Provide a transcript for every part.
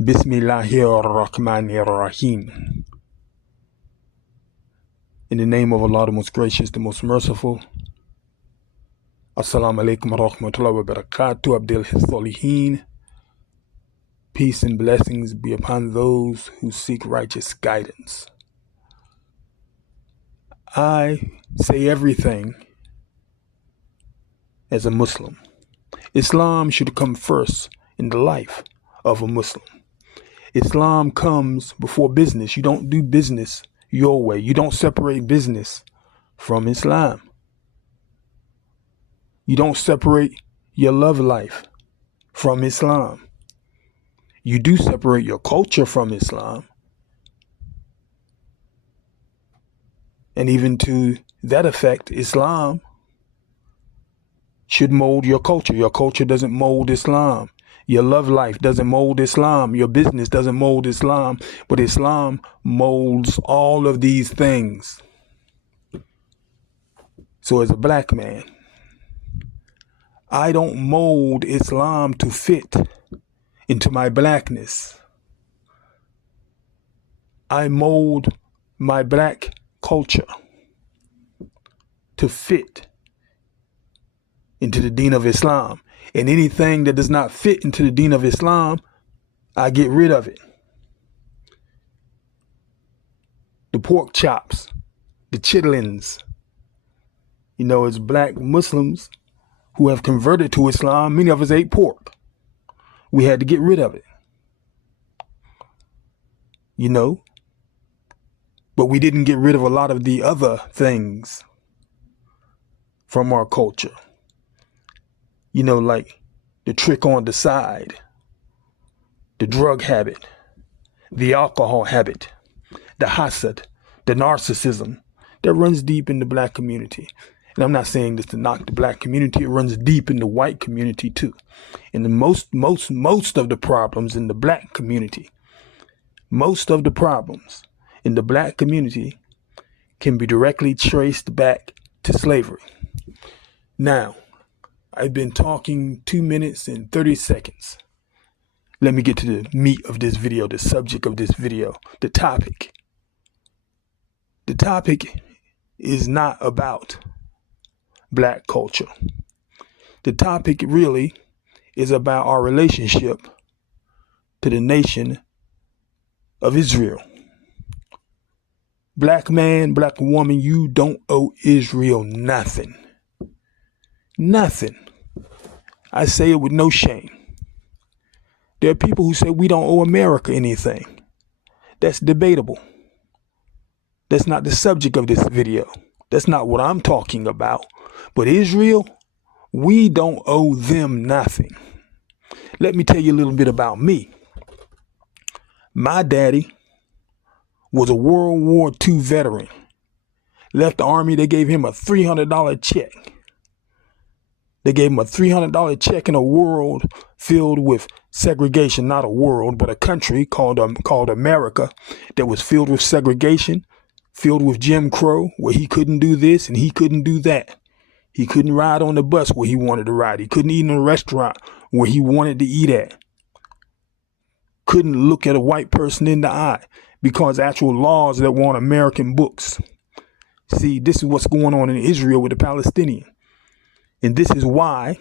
Bismillahirrahmanirrahim. In the name of Allah, the most gracious, the most merciful. Assalamu alaikum wa rahmatullahi wa barakatuh. Abdul Salihin. Peace and blessings be upon those who seek righteous guidance. I say everything as a Muslim. Islam should come first in the life of a Muslim. Islam comes before business. You don't do business your way. You don't separate business from Islam. You don't separate your love life from Islam. You do separate your culture from Islam. And even to that effect, Islam should mold your culture. Your culture doesn't mold Islam. Your love life doesn't mold Islam. Your business doesn't mold Islam. But Islam molds all of these things. So as a black man, I don't mold Islam to fit into my blackness. I mold my black culture to fit into the deen of Islam. And anything that does not fit into the deen of Islam, I get rid of it. The pork chops, the chitlins. You know, as black Muslims who have converted to Islam, many of us ate pork. We had to get rid of it. You know, but we didn't get rid of a lot of the other things from our culture. You know, like the trick on the side, the drug habit, the alcohol habit, the hasad, the narcissism that runs deep in the black community. And I'm not saying this to knock the black community. It runs deep in the white community too. And the most of the problems in the black community, most of the problems in the black community can be directly traced back to slavery. Now, I've been talking 2 minutes and 30 seconds. Let me get to the meat of this video, the subject of this video, the topic. The topic is not about black culture. The topic really is about our relationship to the nation of Israel. Black man, black woman, you don't owe Israel nothing. Nothing. I say it with no shame. There are people who say we don't owe America anything. That's debatable. That's not the subject of this video. That's not what I'm talking about. But Israel, we don't owe them nothing. Let me tell you a little bit about me. My daddy was a World War II veteran. Left the army, they gave him a $300 check. They gave him a $300 check in a world filled with segregation, not a world, but a country called America that was filled with segregation, filled with Jim Crow, where he couldn't do this and he couldn't do that. He couldn't ride on the bus where he wanted to ride. He couldn't eat in a restaurant where he wanted to eat at. Couldn't look at a white person in the eye because actual laws that were on American books. See, this is what's going on in Israel with the Palestinians. And this is why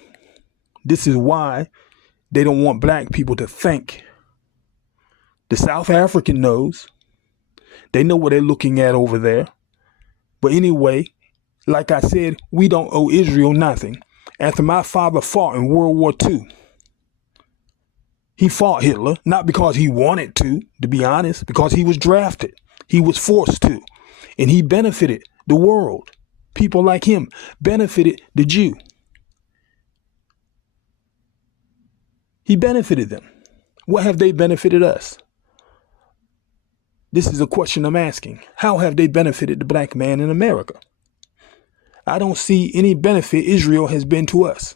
they don't want black people to think. The South African knows. They know what they're looking at over there. But anyway, like I said, we don't owe Israel nothing. After my father fought in World War II, he fought Hitler, not because he wanted to be honest, because he was drafted. He was forced to. And he benefited the world. People like him benefited the Jew. He benefited them. What have they benefited us? This is a question I'm asking. How have they benefited the black man in America? I don't see any benefit Israel has been to us.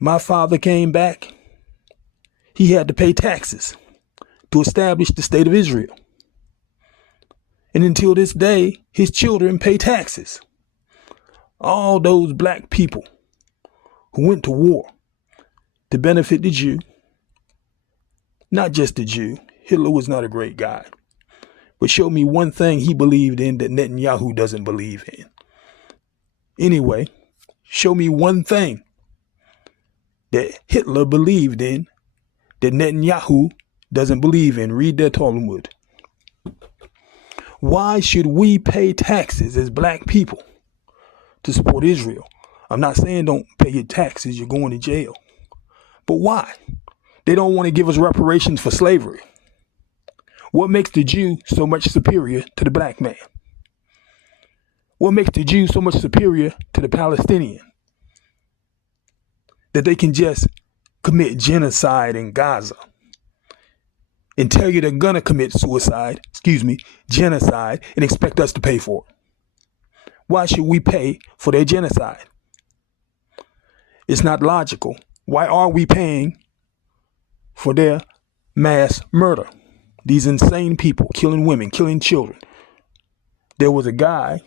My father came back. He had to pay taxes to establish the state of Israel. And until this day, his children pay taxes. All those black people who went to war to benefit the Jew, Not just a Jew. Hitler was not a great guy. But show me one thing he believed in that Netanyahu doesn't believe in. Anyway, show me one thing that Hitler believed in that Netanyahu doesn't believe in. Read their Talmud. Why should we pay taxes as black people to support Israel? I'm not saying don't pay your taxes, you're going to jail. But why? They don't want to give us reparations for slavery. What makes the Jew so much superior to the black man? What makes the Jew so much superior to the Palestinian? That they can just commit genocide in Gaza and tell you they're gonna commit genocide, and expect us to pay for it. Why should we pay for their genocide? It's not logical. Why are we paying for their mass murder? These insane people killing women, killing children. There was a guy,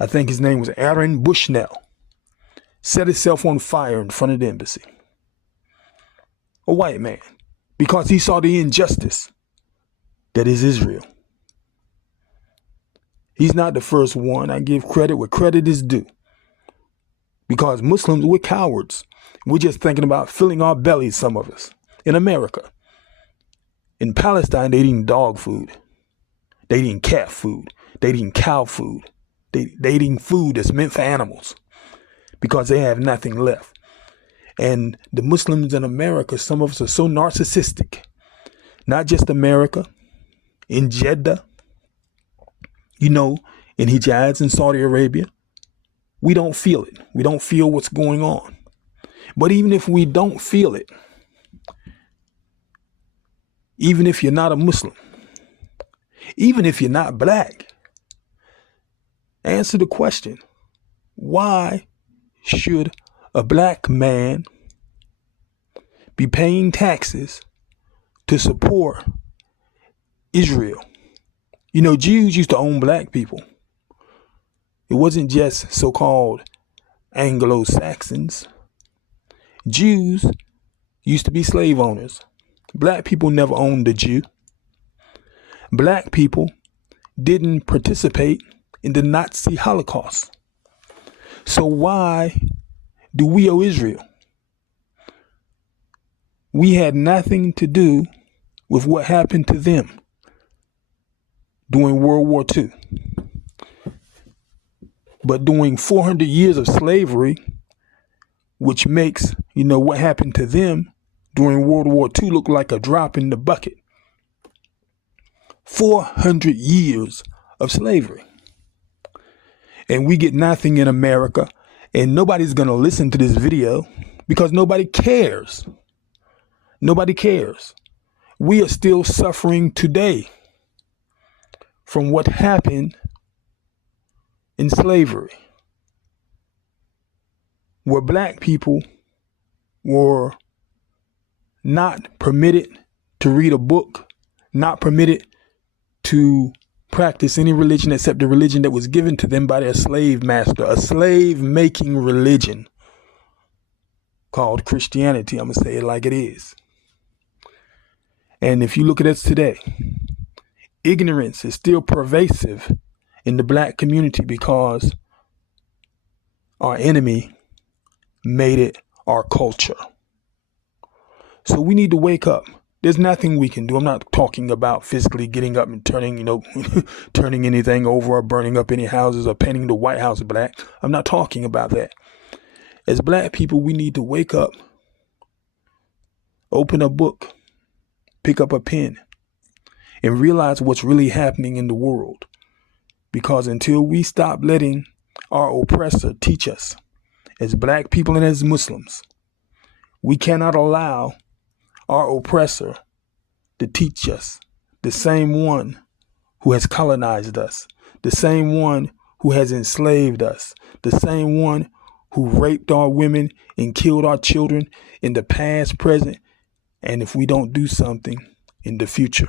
I think his name was Aaron Bushnell, set himself on fire in front of the embassy. A white man, because he saw the injustice that is Israel. He's not the first one. I give credit where credit is due. Because Muslims, we're cowards. We're just thinking about filling our bellies, some of us. In America. In Palestine, they're eating dog food. They're eating cat food. They're eating cow food. They're eating food that's meant for animals. Because they have nothing left. And the Muslims in America, some of us are so narcissistic. Not just America. In Jeddah. In Hijaz in Saudi Arabia. We don't feel it. We don't feel what's going on. But even if we don't feel it, even if you're not a Muslim, even if you're not black, answer the question, why should a black man be paying taxes to support Israel? Jews used to own black people. It wasn't just so-called Anglo-Saxons. Jews used to be slave owners. Black people never owned a Jew. Black people didn't participate in the Nazi Holocaust. So why do we owe Israel? We had nothing to do with what happened to them during World War II. But during 400 years of slavery, which makes, what happened to them during World War II look like a drop in the bucket. 400 years of slavery. And we get nothing in America, and nobody's going to listen to this video because nobody cares. Nobody cares. We are still suffering today from what happened in slavery, where black people were not permitted to read a book, not permitted to practice any religion except the religion that was given to them by their slave master, a slave-making religion called Christianity. I'm going to say it like it is. And if you look at us today, ignorance is still pervasive in the black community because our enemy made it our culture. So we need to wake up. There's nothing we can do. I'm not talking about physically getting up and turning, turning anything over or burning up any houses or painting the White House black. I'm not talking about that. As black people, we need to wake up, open a book, pick up a pen, and realize what's really happening in the world. Because until we stop letting our oppressor teach us, as black people and as Muslims, we cannot allow our oppressor to teach us, the same one who has colonized us, the same one who has enslaved us, the same one who raped our women and killed our children in the past, present, and if we don't do something in the future.